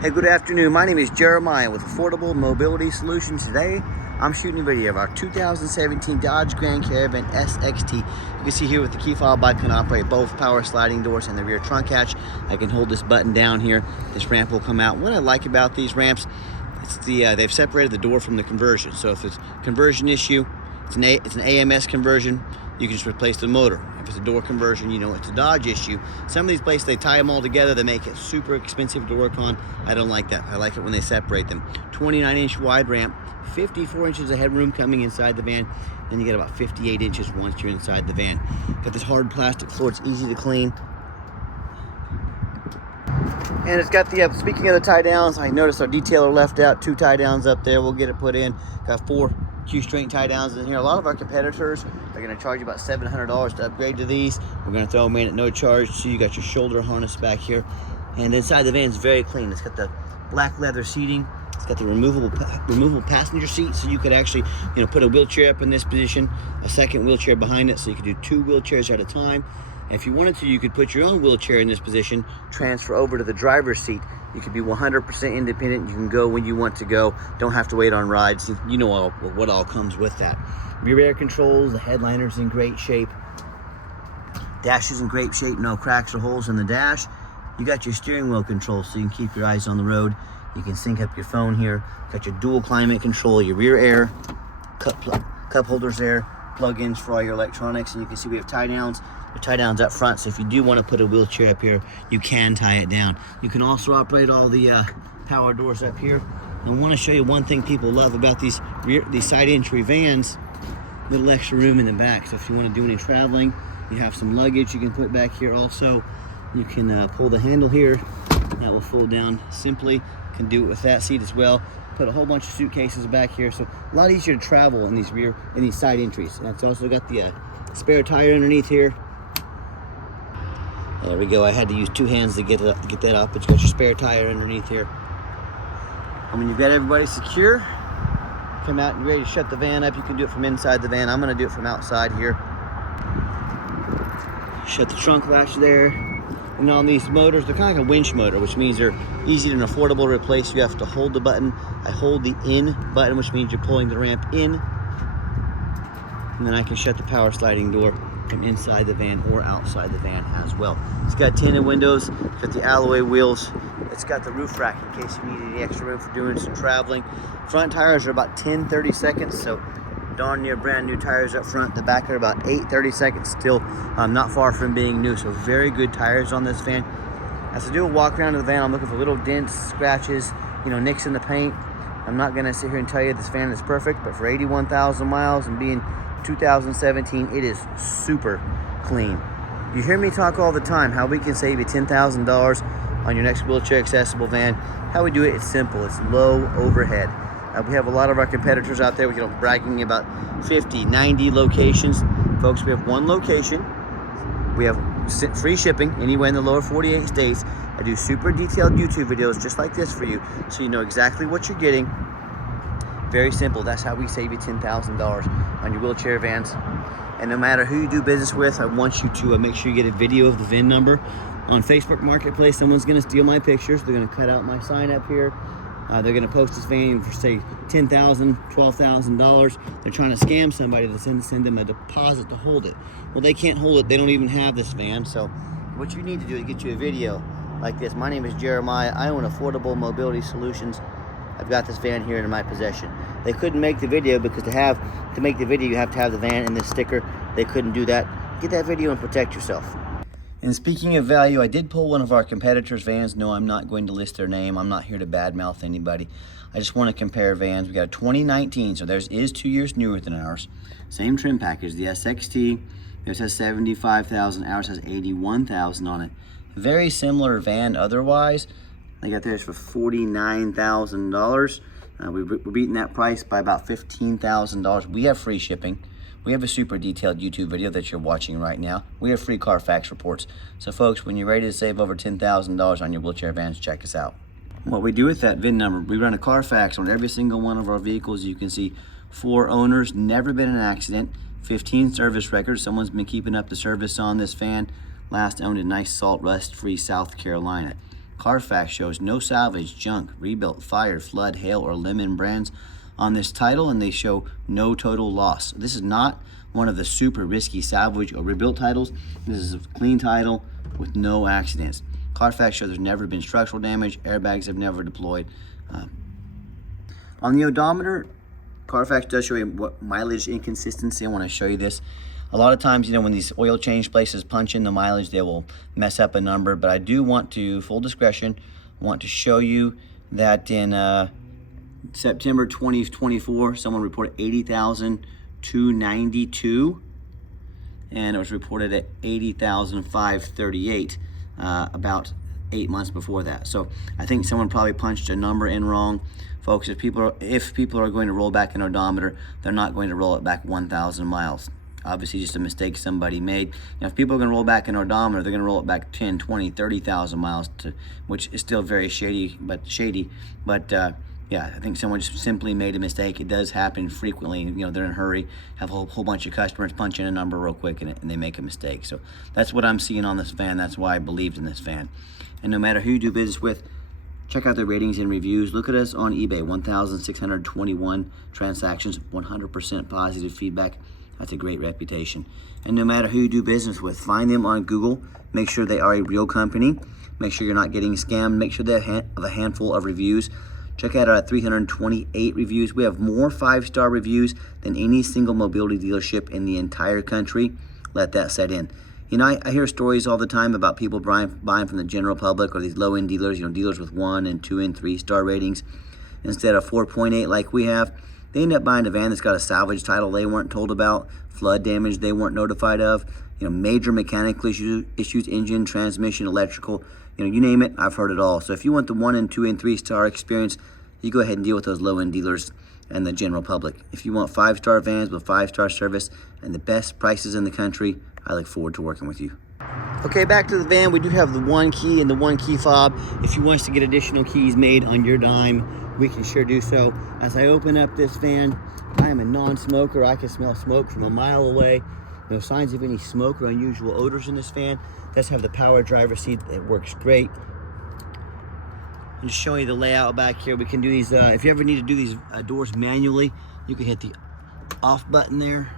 Hey, good afternoon. My name is Jeremiah with Affordable Mobility Solutions. Today, I'm shooting a video of our 2017 Dodge Grand Caravan SXT. You can see here with the key fob, I can operate both power sliding doors and the rear trunk hatch. I can hold this button down here. This ramp will come out. What I like about these ramps, it's they've separated the door from the conversion. So if it's a conversion issue, it's an AMS conversion, you can just replace the motor. If it's a door conversion, you know it's a Dodge issue. Some of these places, they tie them all together. They make it super expensive to work on. I don't like that. I like it when they separate them. 29-inch wide ramp, 54 inches of headroom coming inside the van. Then you get about 58 inches once you're inside the van. Got this hard plastic floor. It's easy to clean. And it's got the, speaking of the tie downs, I noticed our detailer left out 2 tie downs up there. We'll get it put in. Got 4 Q-string tie downs in here. A lot of our competitors are going to charge you about $700 to upgrade to these. We're going to throw them in at no charge. So you got your shoulder harness back here. And inside the van is very clean. It's got the black leather seating. It's got the removable passenger seat, so you could actually, put a wheelchair up in this position, a second wheelchair behind it, so you could do 2 wheelchairs at a time. If you wanted to, you could put your own wheelchair in this position, transfer over to the driver's seat. You could be 100% independent. You can go when you want to go. Don't have to wait on rides. You know what all comes with that. Rear air controls, the headliner's in great shape. Dash is in great shape, no cracks or holes in the dash. You got your steering wheel control, so you can keep your eyes on the road. You can sync up your phone here. Got your dual climate control, your rear air, cup holders there, plug-ins for all your electronics, and you can see we have tie downs. The tie downs up front, so if you do want to put a wheelchair up here, you can tie it down. You can also operate all the power doors up here. I want to show you one thing people love about these side entry vans: little extra room in the back. So if you want to do any traveling, you have some luggage you can put back here. Also, you can pull the handle here. That will fold down simply. Can do it with that seat as well. Put a whole bunch of suitcases back here, so a lot easier to travel in these side entries. And it's also got the spare tire underneath here. There we go. I had to use 2 hands to get that up. It's got your spare tire underneath here. And when you've got everybody secure, come out and ready to shut the van up. You can do it from inside the van. I'm going to do it from outside here. Shut the trunk latch there. And on these motors, they're kind of like a winch motor, which means they're easy and affordable to replace. You have to hold the button. I hold the in button, which means you're pulling the ramp in. And then I can shut the power sliding door from inside the van or outside the van as well. It's got tinted windows, it's got the alloy wheels, it's got the roof rack in case you need any extra room for doing some traveling. Front tires are about 10-30 seconds, so darn near brand new tires up front. The back are about 8-30 seconds, still not far from being new, so very good tires on this van. As I do a walk around of the van, I'm looking for little dents, scratches, nicks in the paint. I'm not gonna sit here and tell you this van is perfect, but for 81,000 miles and being 2017, it is super clean. You hear me talk all the time how we can save you $10,000 on your next wheelchair accessible van. How we do it, it's simple. It's low overhead. We have a lot of our competitors out there. We're bragging about 50, 90 locations. Folks, we have 1 location. We have free shipping anywhere in the lower 48 states. I do super detailed YouTube videos just like this for you, so you know exactly what you're getting. Very simple. That's how we save you $10,000 on your wheelchair vans. And no matter who you do business with, I want you to make sure you get a video of the VIN number. On Facebook Marketplace, someone's going to steal my pictures. They're going to cut out my sign up here. They're going to post this van for, say, $10,000, $12,000. They're trying to scam somebody to send them a deposit to hold it. Well, they can't hold it. They don't even have this van. So what you need to do is get you a video like this. My name is Jeremiah. I own Affordable Mobility Solutions. I've got this van here in my possession. They couldn't make the video because to make the video, you have to have the van and this sticker. They couldn't do that. Get that video and protect yourself. And speaking of value, I did pull one of our competitors' vans. No, I'm not going to list their name. I'm not here to badmouth anybody. I just want to compare vans. We got a 2019, so theirs is 2 years newer than ours. Same trim package, the SXT. Theirs has 75,000, ours has 81,000 on it. Very similar van otherwise. They got theirs for $49,000. We're beating that price by about $15,000. We have free shipping. We have a super detailed YouTube video that you're watching right now. We have free Carfax reports. So folks, when you're ready to save over $10,000 on your wheelchair vans, check us out. What we do with that VIN number, we run a Carfax on every single one of our vehicles. You can see 4 owners, never been in an accident, 15 service records. Someone's been keeping up the service on this van. Last owned in nice salt rust free South Carolina. Carfax shows no salvage, junk, rebuilt, fire, flood, hail, or lemon brands on this title, and they show no total loss. This is not one of the super risky salvage or rebuilt titles. This is a clean title with no accidents. Carfax shows there's never been structural damage, airbags have never deployed. On the odometer, Carfax does show you what mileage inconsistency. I want to show you this. A lot of times, you know, when these oil change places punch in the mileage, they will mess up a number, but I do want to, full discretion, want to show you that in September 2024, someone reported 80,292, and it was reported at 80,538 about 8 months before that. So I think someone probably punched a number in wrong. Folks, if people are going to roll back an odometer, they're not going to roll it back 1,000 miles. Obviously just a mistake somebody made. Now, if people are going to roll back an odometer, they're going to roll it back 10, 20, 30,000 miles, which is still very shady. Yeah, I think someone just simply made a mistake. It does happen frequently. You know, they're in a hurry, have a whole bunch of customers punch in a number real quick, and they make a mistake. So that's what I'm seeing on this van. That's why I believed in this van. And no matter who you do business with, check out their ratings and reviews. Look at us on eBay, 1,621 transactions, 100% positive feedback. That's a great reputation. And no matter who you do business with, find them on Google. Make sure they are a real company. Make sure you're not getting scammed. Make sure they have a handful of reviews. Check out our 328 reviews. We have more 5-star reviews than any single mobility dealership in the entire country. Let that set in. You know, I hear stories all the time about people buying from the general public or these low-end dealers, you know, dealers with 1 and 2 and 3-star ratings instead of 4.8 like we have. They end up buying a van that's got a salvage title they weren't told about, flood damage they weren't notified of, you know, major mechanical issues, engine, transmission, electrical, you know, you name it, I've heard it all. So if you want the 1 and 2 and 3-star experience, you go ahead and deal with those low-end dealers and the general public. If you want 5-star vans with 5-star service and the best prices in the country, I look forward to working with you. Okay, back to the van. We do have the 1 key and the 1 key fob. If you want us to get additional keys made on your dime, we can sure do so. As I open up this van, I am a non-smoker. I can smell smoke from a mile away. No signs of any smoke or unusual odors in this van. It does have the power driver seat. It works great. I'm just showing you the layout back here. We can do these, if you ever need to do these doors manually, you can hit the off button there.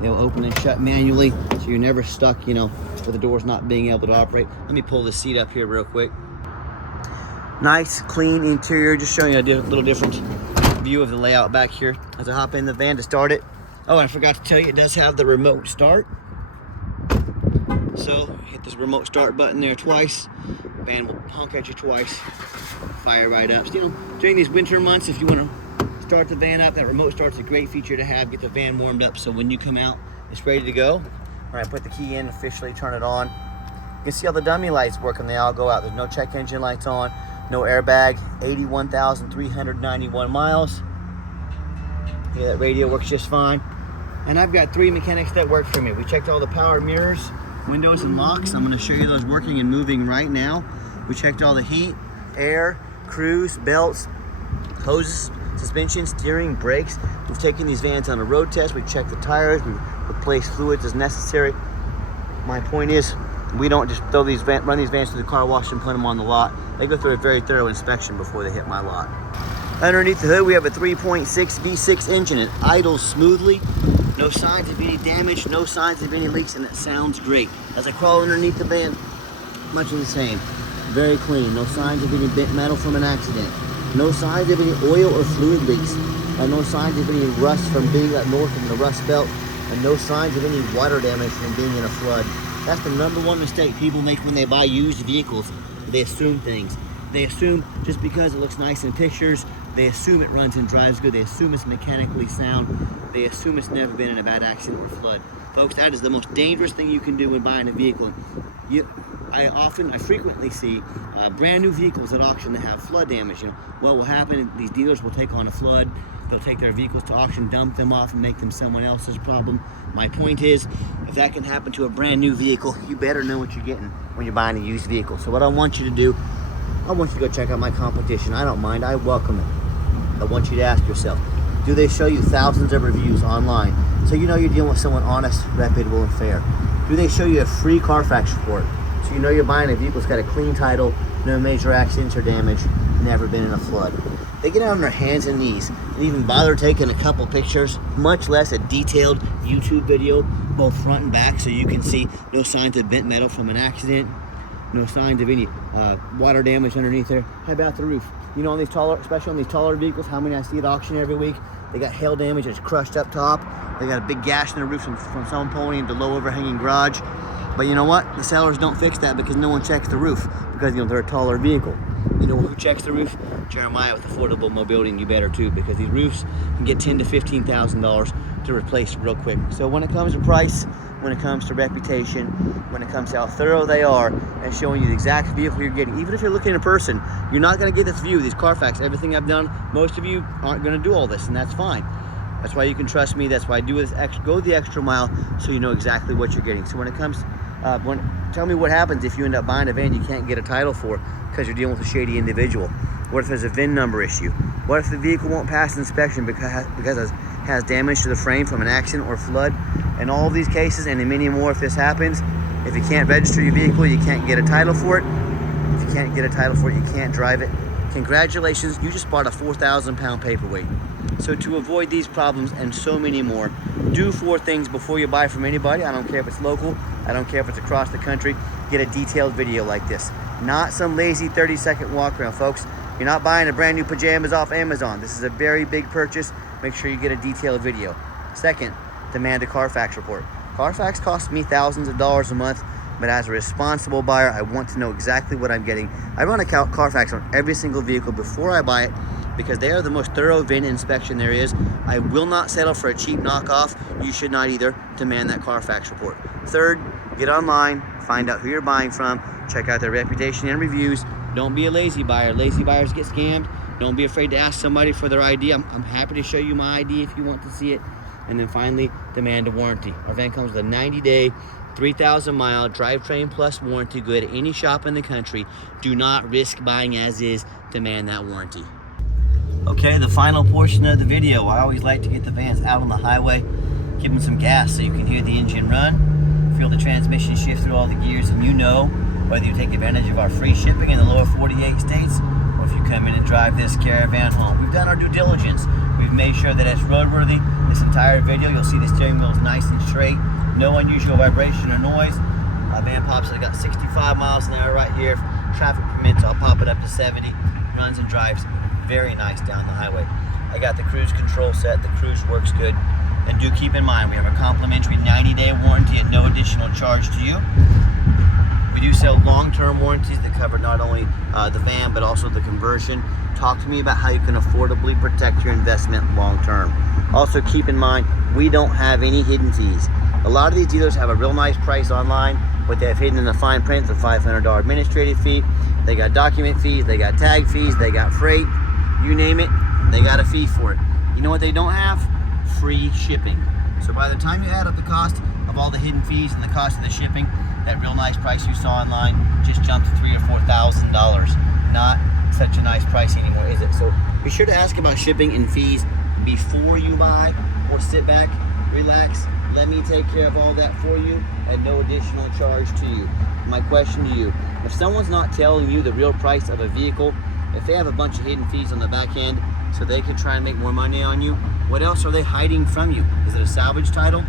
They'll open and shut manually, so you're never stuck, you know, with the doors not being able to operate. Let me pull this seat up here real quick. Nice, clean interior. Just showing you a little different view of the layout back here. As I hop in the van to start it. Oh, and I forgot to tell you, it does have the remote start. So, hit this remote start button there twice. Van will honk at you twice. Fire right up. So, you know, during these winter months, if you want to start the van up, that remote start's a great feature to have. Get the van warmed up so when you come out, it's ready to go. All right, put the key in, officially turn it on. You can see all the dummy lights work when they all go out. There's no check engine lights on, no airbag, 81,391 miles. Yeah, that radio works just fine. And I've got 3 mechanics that work for me. We checked all the power mirrors, windows, and locks. I'm gonna show you those working and moving right now. We checked all the heat, air, cruise, belts, hoses, suspension, steering, brakes. We've taken these vans on a road test. We checked the tires. We replaced fluids as necessary. My point is, we don't just run these vans through the car wash and put them on the lot. They go through a very thorough inspection before they hit my lot. Underneath the hood, we have a 3.6 V6 engine. It idles smoothly. No signs of any damage, no signs of any leaks, and it sounds great. As I crawl underneath the van, much of the same. Very clean. No signs of any bent metal from an accident. No signs of any oil or fluid leaks. And no signs of any rust from being up north in the Rust Belt. And no signs of any water damage from being in a flood. That's the #1 mistake people make when they buy used vehicles. They assume things. They assume just because it looks nice in pictures, they assume it runs and drives good. They assume it's mechanically sound. They assume it's never been in a bad accident or flood. Folks, that is the most dangerous thing you can do when buying a vehicle. I frequently see brand new vehicles at auction that have flood damage. And what will happen, these dealers will take on a flood. They'll take their vehicles to auction, dump them off, and make them someone else's problem. My point is, if that can happen to a brand new vehicle, you better know what you're getting when you're buying a used vehicle. So what I want you to do, I want you to go check out my competition. I don't mind, I welcome it. I want you to ask yourself, do they show you thousands of reviews online so you know you're dealing with someone honest, reputable, and fair? Do they show you a free Carfax report so you know you're buying a vehicle that's got a clean title, no major accidents or damage, never been in a flood. They get on their hands and knees and even bother taking a couple pictures, much less a detailed YouTube video, both front and back, so you can see no signs of bent metal from an accident, no signs of any water damage underneath there. How about the roof? You know, on these taller, especially on these taller vehicles, how many I see at auction every week? They got hail damage that's crushed up top. They got a big gash in the roof from someone pulling into low overhanging garage. But you know what? The sellers don't fix that because no one checks the roof because, you know, they're a taller vehicle. You know who checks the roof? Jeremiah with Affordable Mobility, and you better too, because these roofs can get $10,000 to $15,000 to replace real quick. So when it comes to price, when it comes to reputation, when it comes to how thorough they are and showing you the exact vehicle you're getting, even if you're looking in person, you're not going to get this view, these Carfax, everything I've done. Most of you aren't going to do all this, and that's fine. That's why you can trust me. That's why I do this go the extra mile so you know exactly what you're getting. So when it comes, tell me what happens if you end up buying a van you can't get a title for because you're dealing with a shady individual. What if there's a VIN number issue? What if the vehicle won't pass inspection because it has damage to the frame from an accident or flood? In all of these cases, and in many more, if this happens, if you can't register your vehicle, you can't get a title for it. If you can't get a title for it, you can't drive it. Congratulations, you just bought a 4,000-pound paperweight. So to avoid these problems and so many more, do 4 things before you buy from anybody. I don't care if it's local, I don't care if it's across the country. Get a detailed video like this. Not some lazy 30-second walk around, folks. You're not buying a brand new pajamas off Amazon. This is a very big purchase. Make sure you get a detailed video. Second, demand a Carfax report. Carfax costs me thousands of dollars a month, but as a responsible buyer, I want to know exactly what I'm getting. I run a Carfax on every single vehicle before I buy it because they are the most thorough VIN inspection there is. I will not settle for a cheap knockoff. You should not either. Demand that Carfax report. Third, get online, find out who you're buying from, check out their reputation and reviews. Don't be a lazy buyer. Lazy buyers get scammed. Don't be afraid to ask somebody for their ID. I'm happy to show you my ID if you want to see it. And then finally, demand a warranty. Our van comes with a 90-day, 3,000-mile drivetrain plus warranty. Good at any shop in the country. Do not risk buying as is. Demand that warranty. Okay, the final portion of the video. I always like to get the vans out on the highway, give them some gas so you can hear the engine run, feel the transmission shift through all the gears, and you know whether you take advantage of our free shipping in the lower 48 states or if you come in and drive this Caravan home. We've done our due diligence. We've made sure that it's roadworthy. This entire video, you'll see the steering wheel is nice and straight, no unusual vibration or noise. My van pops at got 65 miles an hour right here. If traffic permits, I'll pop it up to 70. Runs and drives very nice down the highway. I got the cruise control set. The cruise works good. And do keep in mind, we have a complimentary 90-day warranty at no additional charge to you. We do sell long-term warranties that cover not only the van, but also the conversion. Talk to me about how you can affordably protect your investment long-term. Also keep in mind, we don't have any hidden fees. A lot of these dealers have a real nice price online, but they have hidden in the fine print the $500 administrative fee. They got document fees, they got tag fees, they got freight, you name it, they got a fee for it. You know what they don't have? Free shipping. So by the time you add up the cost of all the hidden fees and the cost of the shipping, that real nice price you saw online just jumped to $3,000 or $4,000. Not such a nice price anymore, is it? So be sure to ask about shipping and fees before you buy, or sit back, relax, let me take care of all that for you at no additional charge to you. My question to you, if someone's not telling you the real price of a vehicle, if they have a bunch of hidden fees on the back end so they can try and make more money on you, what else are they hiding from you? Is it a salvage title?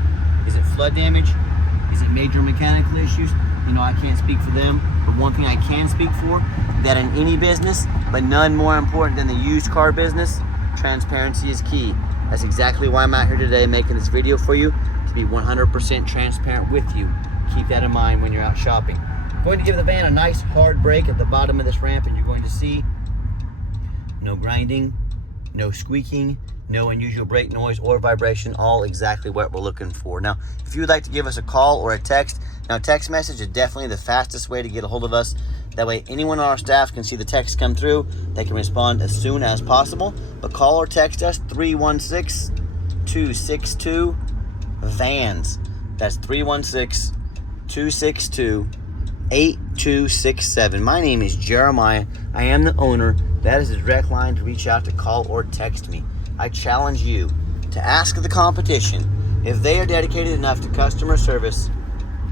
Is it flood damage? Is it major mechanical issues? You know, I can't speak for them, but one thing I can speak for, that in any business, but none more important than the used car business, transparency is key. That's exactly why I'm out here today making this video for you, to be 100% transparent with you. Keep that in mind when you're out shopping. I'm going to give the van a nice hard brake at the bottom of this ramp, and you're going to see no grinding, no squeaking, no unusual brake noise or vibration, all exactly what we're looking for. Now, if you would like to give us a call or a text, now text message is definitely the fastest way to get a hold of us. That way anyone on our staff can see the text come through. They can respond as soon as possible. But call or text us 316-262-VANS. That's 316-262-8267. My name is Jeremiah. I am the owner. That is the direct line to reach out to, call or text me. I challenge you to ask the competition if they are dedicated enough to customer service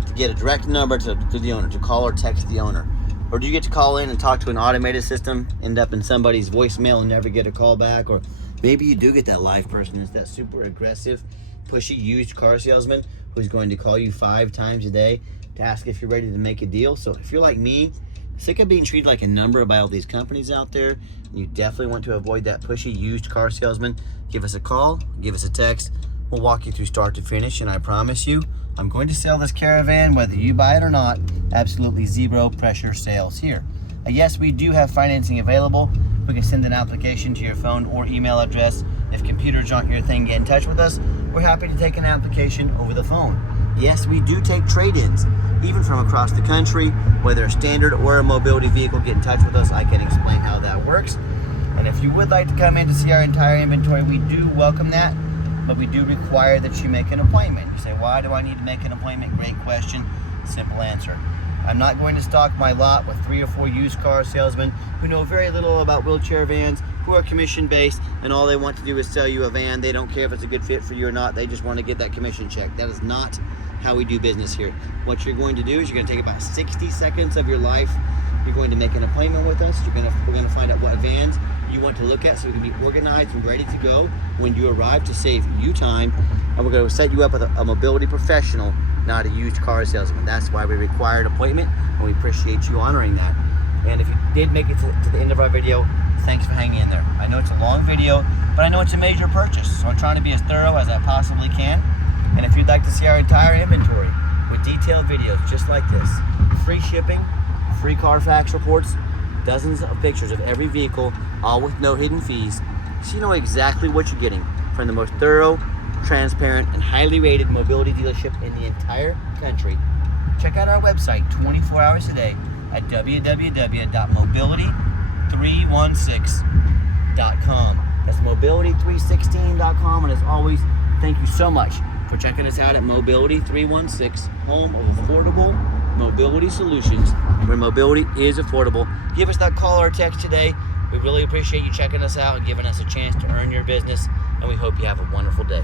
to get a direct number to the owner, to call or text the owner. Or do you get to call in and talk to an automated system, end up in somebody's voicemail and never get a call back? Or maybe you do get that live person that's that super aggressive, pushy used car salesman who's going to call you 5 times a day to ask if you're ready to make a deal. So if you're like me, sick of being treated like a number by all these companies out there, and you definitely want to avoid that pushy used car salesman, give us a call, give us a text. We'll walk you through start to finish, and I promise you, I'm going to sell this Caravan whether you buy it or not. Absolutely zero pressure sales here. Yes, we do have financing available. We can send an application to your phone or email address. If computers aren't your thing, get in touch with us. We're happy to take an application over the phone. Yes, we do take trade-ins, even from across the country, whether a standard or a mobility vehicle. Get in touch with us. I can explain how that works. And if you would like to come in to see our entire inventory, we do welcome that, but we do require that you make an appointment. You say, why do I need to make an appointment? Great question, simple answer. I'm not going to stock my lot with 3 or 4 used car salesmen who know very little about wheelchair vans, who are commission-based, and all they want to do is sell you a van. They don't care if it's a good fit for you or not. They just want to get that commission check. That is not how we do business here. What you're going to do is you're going to take about 60 seconds of your life. You're going to make an appointment with us. We're going to find out what vans you want to look at so we can be organized and ready to go when you arrive to save you time. And we're going to set you up with a mobility professional, not a used car salesman. That's why we require an appointment, and we appreciate you honoring that. And if you did make it to the end of our video, thanks for hanging in there. I know it's a long video, but I know it's a major purchase, so I'm trying to be as thorough as I possibly can. And if you'd like to see our entire inventory with detailed videos just like this, free shipping, free Carfax reports, dozens of pictures of every vehicle, all with no hidden fees, so you know exactly what you're getting from the most thorough, transparent, and highly rated mobility dealership in the entire country. Check out our website 24 hours a day at www.mobility316.com. That's mobility316.com, and as always, thank you so much for checking us out at Mobility 316, home of affordable mobility solutions, where mobility is affordable. Give us that call or text today. We really appreciate you checking us out and giving us a chance to earn your business, and we hope you have a wonderful day.